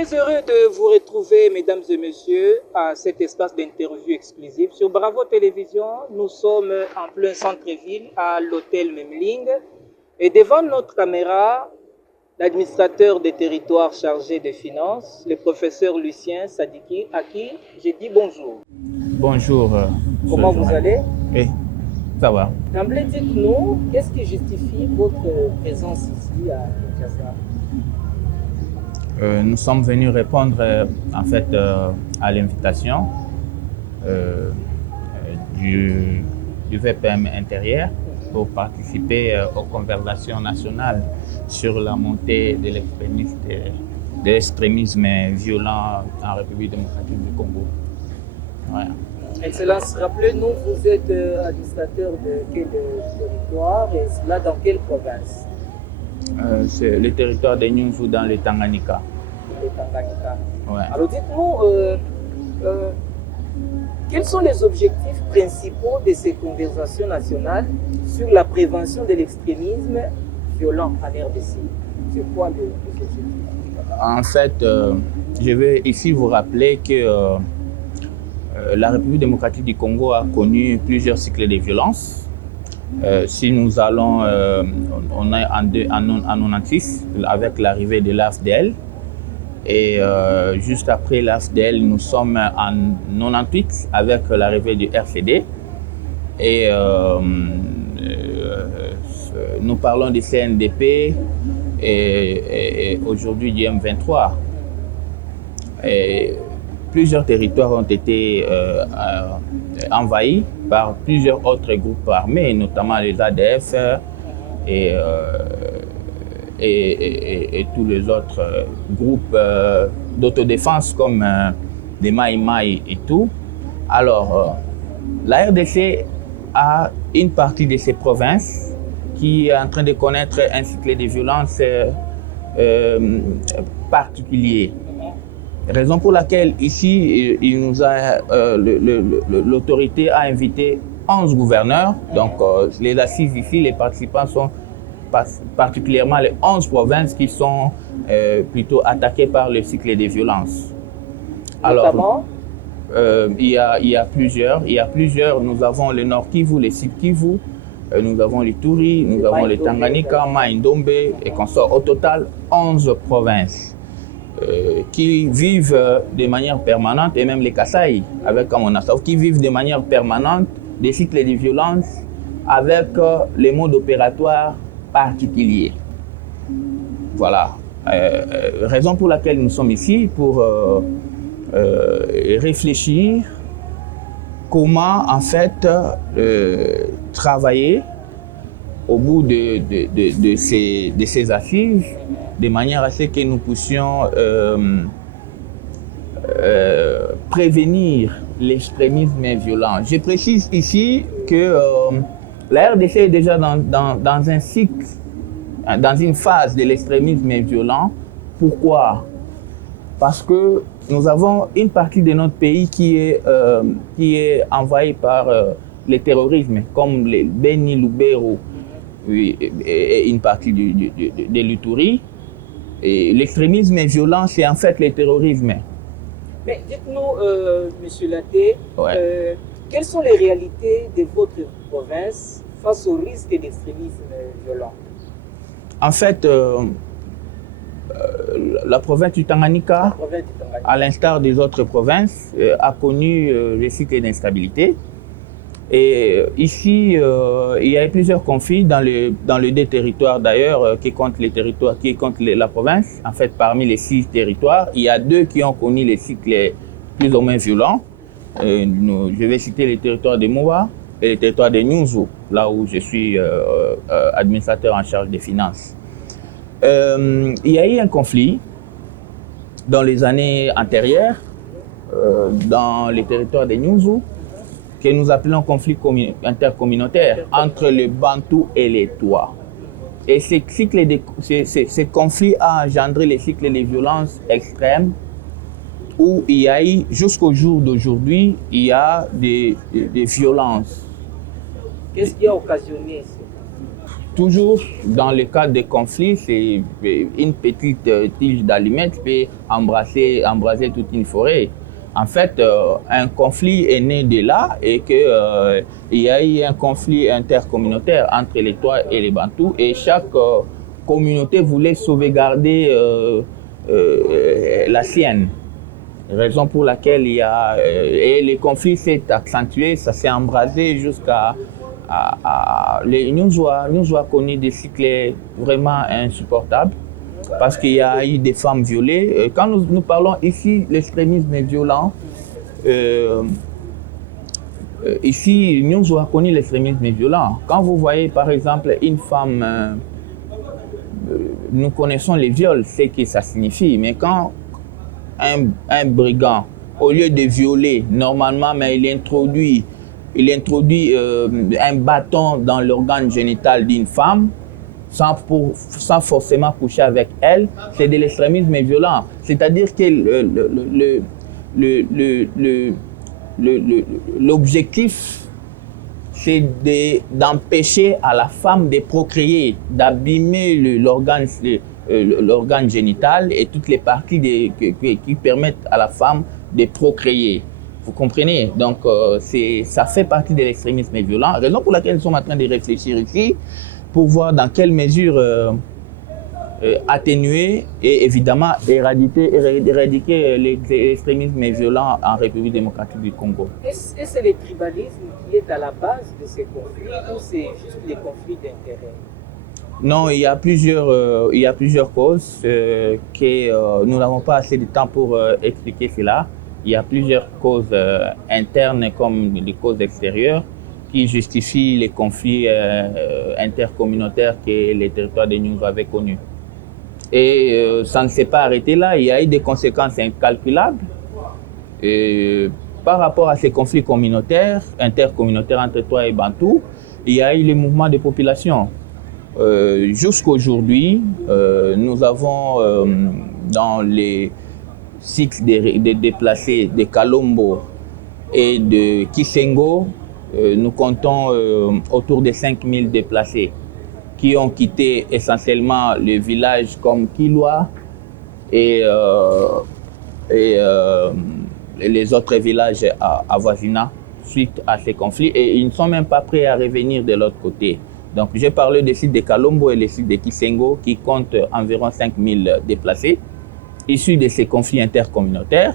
Très heureux de vous retrouver, mesdames et messieurs, à cet espace d'interview exclusif sur Bravo Télévision. Nous sommes en plein centre-ville, à l'hôtel Memling. Et devant notre caméra, l'administrateur des territoires chargé des finances, le professeur Lucien Sadiki, à qui j'ai dit bonjour. Bonjour. Comment vous allez? Oui, ça va. D'emblée, dites-nous, qu'est-ce qui justifie votre présence ici à Kinshasa? Nous sommes venus répondre à l'invitation du VPM intérieur pour participer aux conversations nationales sur la montée de l'extrémisme violent en République démocratique du Congo. Voilà. Excellence, rappelez-nous, vous êtes administrateur de quel territoire et cela dans quelle province? C'est le territoire de Nyunzu dans le Tanganyika. Le Tanganyika. Ouais. Alors dites-nous, quels sont les objectifs principaux de ces conversations nationales sur la prévention de l'extrémisme violent en RDC? C'est quoi les objectifs? En fait, je vais ici vous rappeler que la République démocratique du Congo a connu plusieurs cycles de violence. Si nous allons, on est en 96 avec l'arrivée de l'AFDL et juste après l'AFDL, nous sommes en 98 avec l'arrivée du RCD et nous parlons du CNDP et aujourd'hui du M23. Et plusieurs territoires ont été envahis par plusieurs autres groupes armés, notamment les ADF et tous les autres groupes d'autodéfense comme les Maï Maï et tout. Alors, la RDC a une partie de ces provinces qui est en train de connaître un cycle de violence particulier. Raison pour laquelle ici, l'autorité a invité 11 gouverneurs. Donc les assises ici, les participants sont particulièrement les 11 provinces qui sont plutôt attaquées par le cycle de violence. Alors, il y a plusieurs. Nous avons le Nord Kivu, le Sud Kivu, nous avons les Turi, nous avons le Tanganyika, Maïndombe et consorts. Au total, 11 provinces. Qui vivent de manière permanente, et même les Kasaï, avec Kamonasov, qui vivent de manière permanente des cycles de violence avec les modes opératoires particuliers. Voilà. Raison pour laquelle nous sommes ici, pour réfléchir comment en fait travailler au bout de ces assises, de manière à ce que nous puissions prévenir l'extrémisme violent. Je précise ici que la RDC est déjà dans un cycle, dans une phase de l'extrémisme violent. Pourquoi? Parce que nous avons une partie de notre pays qui est envahie par le terrorisme, comme les Beni, Lubero, et une partie de l'Uturi. Et l'extrémisme violent, c'est en fait le terrorisme. Mais dites-nous, Monsieur Laté, ouais. Quelles sont les réalités de votre province face au risque d'extrémisme violent? En fait, la province du Tanganyika, à l'instar des autres provinces, a connu le cycle d'instabilité. Et ici, il y a eu plusieurs conflits dans les deux territoires d'ailleurs qui comptent la province. En fait, parmi les 6 territoires, il y a 2 qui ont connu les cycles plus ou moins violents. Je vais citer le territoire de Moua et le territoire de Nyunzu, là où je suis administrateur en charge des finances. Il y a eu un conflit dans les années antérieures dans les territoires de Nyunzu, que nous appelons conflit intercommunautaire entre les Bantous et les Tois. Et ce conflit a engendré les cycles de violence extrêmes où il y a eu, jusqu'au jour d'aujourd'hui, il y a des violences. Qu'est-ce qui a occasionné ça? toujours dans le cas des conflits, c'est une petite tige d'allumette peut embraser toute une forêt. En fait, un conflit est né de là et qu'il y a eu un conflit intercommunautaire entre les Tois et les Bantous et chaque communauté voulait sauvegarder la sienne. Raison pour laquelle il y a... et le conflit s'est accentué, ça s'est embrasé jusqu'à... Nous avons connu des cycles vraiment insupportables parce qu'il y a eu des femmes violées. Quand nous parlons ici de l'extrémisme violent, ici, nous avons connu l'extrémisme violent. Quand vous voyez par exemple une femme, nous connaissons les viols, c'est ce que ça signifie, mais quand un brigand, au lieu de violer, normalement, mais il introduit un bâton dans l'organe génital d'une femme sans forcément coucher avec elle, c'est de l'extrémisme violent. C'est-à-dire que l'objectif, c'est d'empêcher à la femme de procréer, d'abîmer l'organe génital et toutes les parties qui permettent à la femme de procréer. Vous comprenez? Donc, ça fait partie de l'extrémisme violent. Raison pour laquelle nous sommes en train de réfléchir ici, pour voir dans quelle mesure atténuer et évidemment éradiquer l'extrémisme violent en République démocratique du Congo. Est-ce que c'est le tribalisme qui est à la base de ces conflits ou c'est juste les conflits d'intérêt? Non, il y a plusieurs causes que nous n'avons pas assez de temps pour expliquer cela. Il y a plusieurs causes internes comme des causes extérieures qui justifient les conflits intercommunautaires que les territoires de Nyunzu avaient connus. Et ça ne s'est pas arrêté là, il y a eu des conséquences incalculables. Par rapport à ces conflits communautaires, intercommunautaires entre Tois et Bantous, il y a eu les mouvements de population. Jusqu'aujourd'hui, nous avons dans les sites des déplacés de Kalombo et de Kisengo, nous comptons autour de 5000 déplacés qui ont quitté essentiellement les villages comme Kilwa et les autres villages avoisinants suite à ces conflits et ils ne sont même pas prêts à revenir de l'autre côté. Donc j'ai parlé des sites de Kalombo et des sites de Kisengo qui comptent environ 5000 déplacés issus de ces conflits intercommunautaires.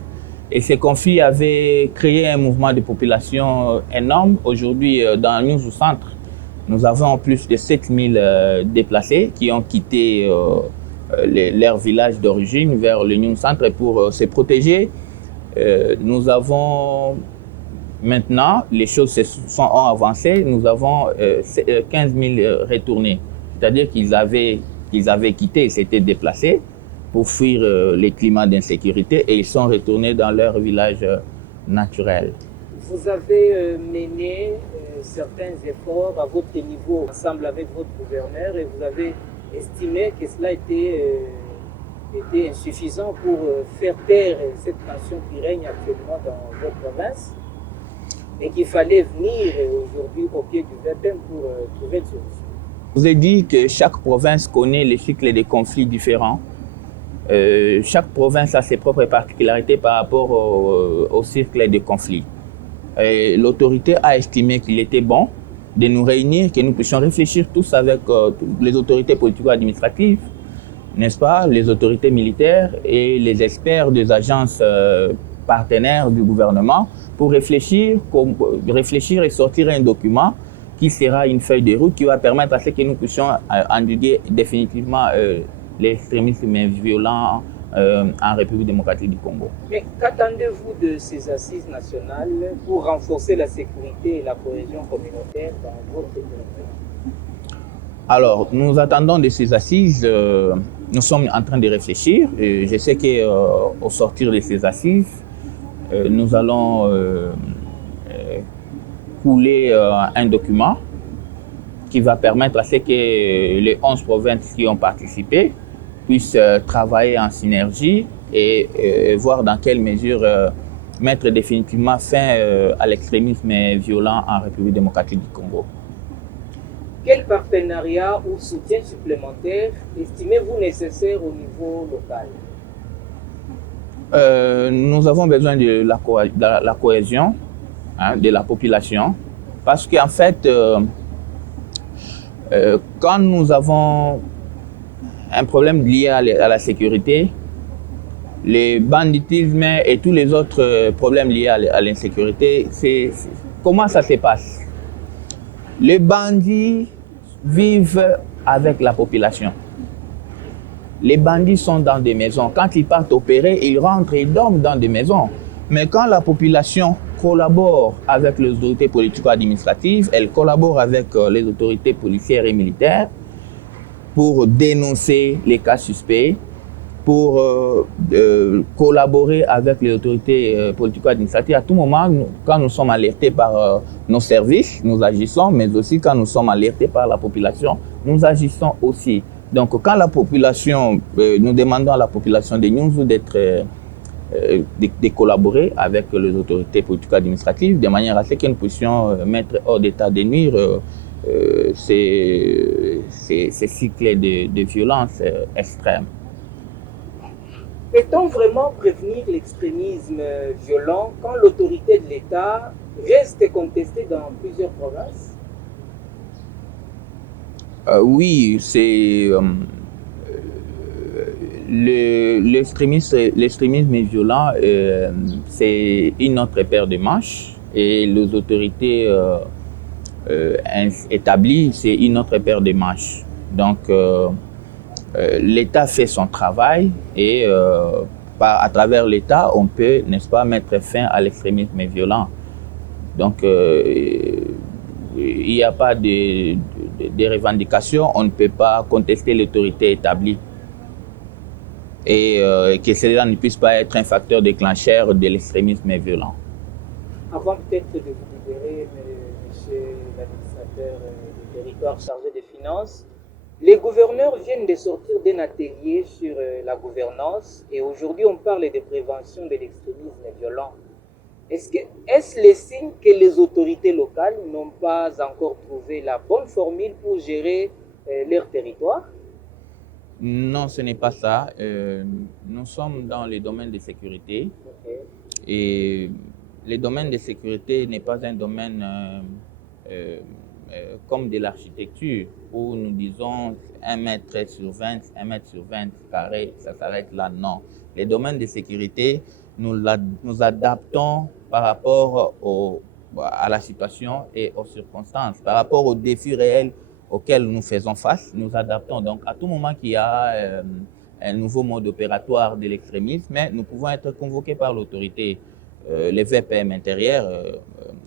Et ces conflits avaient créé un mouvement de population énorme. Aujourd'hui, dans Nyunzu Centre, nous avons plus de 7000 déplacés qui ont quitté leur village d'origine vers le Nyunzu Centre pour se protéger. Nous avons maintenant, les choses ont avancé, nous avons 15 000 retournés. C'est-à-dire qu'ils avaient quitté, ils s'étaient déplacés pour fuir les climats d'insécurité et ils sont retournés dans leur village naturel. Vous avez mené certains efforts à votre niveau, ensemble avec votre gouverneur, et vous avez estimé que cela était insuffisant pour faire taire cette tension qui règne actuellement dans votre province et qu'il fallait venir aujourd'hui au pied du Vertem pour trouver une solution. Je vous ai dit que chaque province connaît les cycles de conflits différents. Chaque province a ses propres particularités par rapport au cycle de conflits. L'autorité a estimé qu'il était bon de nous réunir, que nous puissions réfléchir tous avec les autorités politico-administratives, n'est-ce pas, les autorités militaires et les experts des agences partenaires du gouvernement pour réfléchir et sortir un document qui sera une feuille de route qui va permettre à ce que nous puissions endiguer définitivement l'extrémisme violent en République démocratique du Congo. Mais qu'attendez-vous de ces assises nationales pour renforcer la sécurité et la cohésion communautaire dans votre territoire? Alors, nous attendons de ces assises, nous sommes en train de réfléchir. Je sais qu'au sortir de ces assises, nous allons couler un document qui va permettre à ce que les 11 provinces qui ont participé puissent travailler en synergie et voir dans quelle mesure mettre définitivement fin à l'extrémisme violent en République démocratique du Congo. Quel partenariat ou soutien supplémentaire estimez-vous nécessaire au niveau local? Nous avons besoin de la cohésion, hein, de la population, parce qu'en fait, quand nous avons un problème lié à la sécurité, le banditisme et tous les autres problèmes liés à l'insécurité, comment ça se passe? Les bandits vivent avec la population. Les bandits sont dans des maisons. Quand ils partent opérer, ils rentrent et dorment dans des maisons. Mais quand la population collabore avec les autorités politico-administratives, elle collabore avec les autorités policières et militaires pour dénoncer les cas suspects, pour collaborer avec les autorités politico-administratives. À tout moment, quand nous sommes alertés par nos services, nous agissons, mais aussi quand nous sommes alertés par la population, nous agissons aussi. Donc, quand la population, nous demandons à la population de nous d'être, de collaborer avec les autorités politico-administratives de manière à ce que nous puissions mettre hors d'état de nuire ces cycles de violence extrême. Peut-on vraiment prévenir l'extrémisme violent quand l'autorité de l'État reste contestée dans plusieurs provinces? Oui, c'est l'extrémisme violent, c'est une autre paire de manches et les autorités établies, c'est une autre paire de manches. Donc, l'État fait son travail et à travers l'État, on peut, n'est-ce pas, mettre fin à l'extrémisme violent. Donc, il n'y a pas de revendications, on ne peut pas contester l'autorité établie. Et que cela ne puisse pas être un facteur déclencheur de l'extrémisme violent. Avant peut-être de vous libérer, monsieur l'administrateur du territoire chargé des finances, les gouverneurs viennent de sortir d'un atelier sur la gouvernance et aujourd'hui on parle de prévention de l'extrémisme violent. Est-ce le signe que les autorités locales n'ont pas encore trouvé la bonne formule pour gérer leur territoire? Non, ce n'est pas ça. Nous sommes dans le domaine de sécurité. Okay. Et le domaine de sécurité n'est pas un domaine comme de l'architecture où nous disons 1 mètre sur 20, 1 mètre sur 20 carrés, ça s'arrête là. Non. Les domaines de sécurité, nous adaptons par rapport à la situation et aux circonstances, par rapport aux défis réels auxquels nous faisons face, nous adaptons. Donc, à tout moment qu'il y a un nouveau mode opératoire de l'extrémisme, nous pouvons être convoqués par l'autorité. Le VPM intérieur,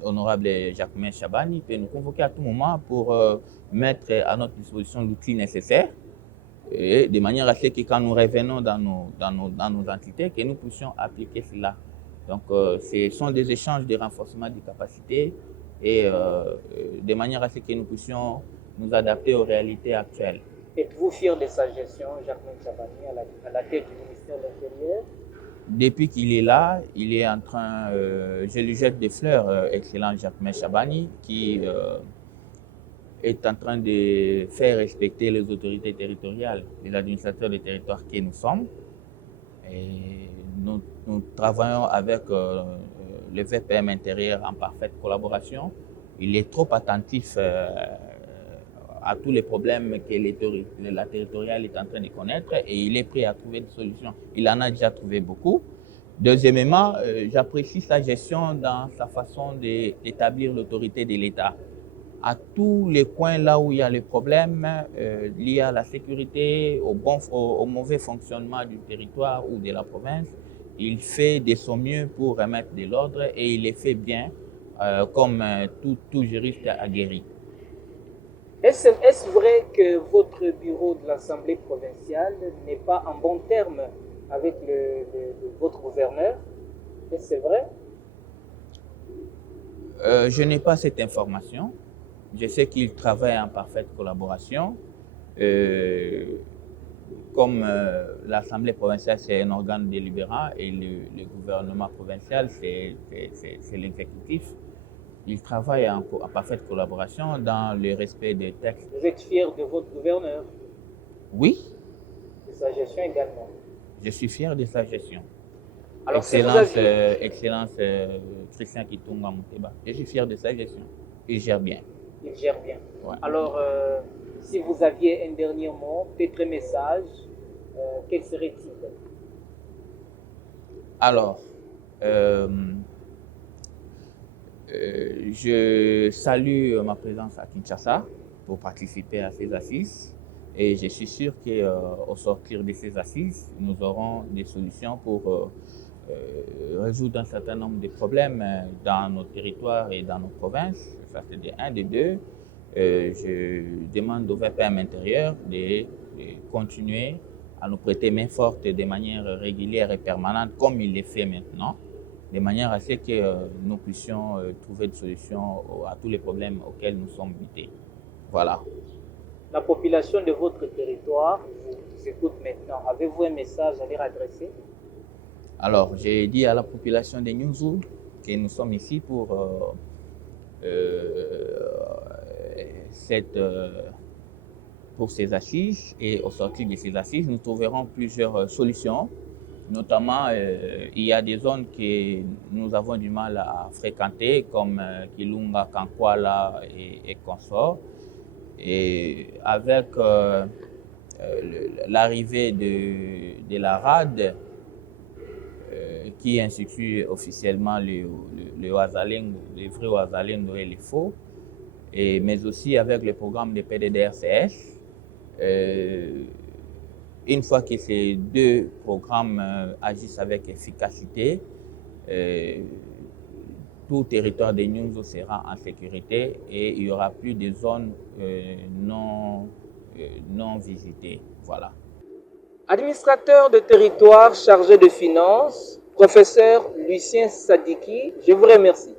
honorable Jacques Chabani, peut nous convoquer à tout moment pour mettre à notre disposition l'outil nécessaire, et de manière à ce que quand nous revenons dans nos entités, que nous puissions appliquer cela. Donc, ce sont des échanges de renforcement des capacités et de manière à ce que nous puissions nous adapter aux réalités actuelles. Êtes-vous fier de sa gestion, Jacques Chabani, à la tête du ministère de l'Intérieur? Depuis qu'il est là, il est en train, je lui jette des fleurs, excellent Jacques Chabani, qui est en train de faire respecter les autorités territoriales, les administrateurs des territoires que nous sommes. Et nous travaillons avec le VPM intérieur en parfaite collaboration. Il est trop attentif à tous les problèmes que la territoriale est en train de connaître et il est prêt à trouver des solutions. Il en a déjà trouvé beaucoup. Deuxièmement, j'apprécie sa gestion dans sa façon d'établir l'autorité de l'État. À tous les coins là où il y a les problèmes liés à la sécurité, au mauvais fonctionnement du territoire ou de la province, il fait de son mieux pour remettre de l'ordre et il le fait bien comme tout juriste aguerri. Est-ce vrai que votre bureau de l'Assemblée provinciale n'est pas en bon terme avec votre gouverneur? Est-ce que c'est vrai? Je n'ai pas cette information. Je sais qu'il travaille en parfaite collaboration. Comme l'Assemblée provinciale, c'est un organe délibérant et le gouvernement provincial, c'est l'exécutif. ils travaillent en parfaite collaboration dans le respect des textes. Vous êtes fier de votre gouverneur? Oui. De sa gestion également? Je suis fier de sa gestion. Alors, Excellence Christian Kitunga Muteba. Je suis fier de sa gestion. Il gère bien. Il gère bien. Ouais. Alors, si vous aviez un dernier mot, peut-être un message, quel serait-il? Alors, je salue ma présence à Kinshasa pour participer à ces assises et je suis sûr qu'au sortir de ces assises, nous aurons des solutions pour résoudre un certain nombre de problèmes dans nos territoires et dans nos provinces. Ça, c'est de un. De deux, je demande au VPM intérieur de continuer à nous prêter main forte de manière régulière et permanente, comme il le fait maintenant, de manière à ce que nous puissions trouver des solutions à tous les problèmes auxquels nous sommes butés. Voilà. La population de votre territoire vous écoute maintenant. Avez-vous un message à leur adresser? Alors, j'ai dit à la population de Nyunzu que nous sommes ici pour ces assises, et au sortir de ces assises, nous trouverons plusieurs solutions. Notamment, il y a des zones que nous avons du mal à fréquenter, comme Kilunga, Kankwala et consorts. Et avec l'arrivée de la RAD, qui institue officiellement le Ouazalingo, les vrais Ouazalingo et les faux, mais aussi avec le programme de PDDRCS. Une fois que ces deux programmes agissent avec efficacité, tout territoire de Nyunzu sera en sécurité et il n'y aura plus de zones non visitées. Voilà. Administrateur de territoire chargé de finances, professeur Lucien Sadiki, je vous remercie.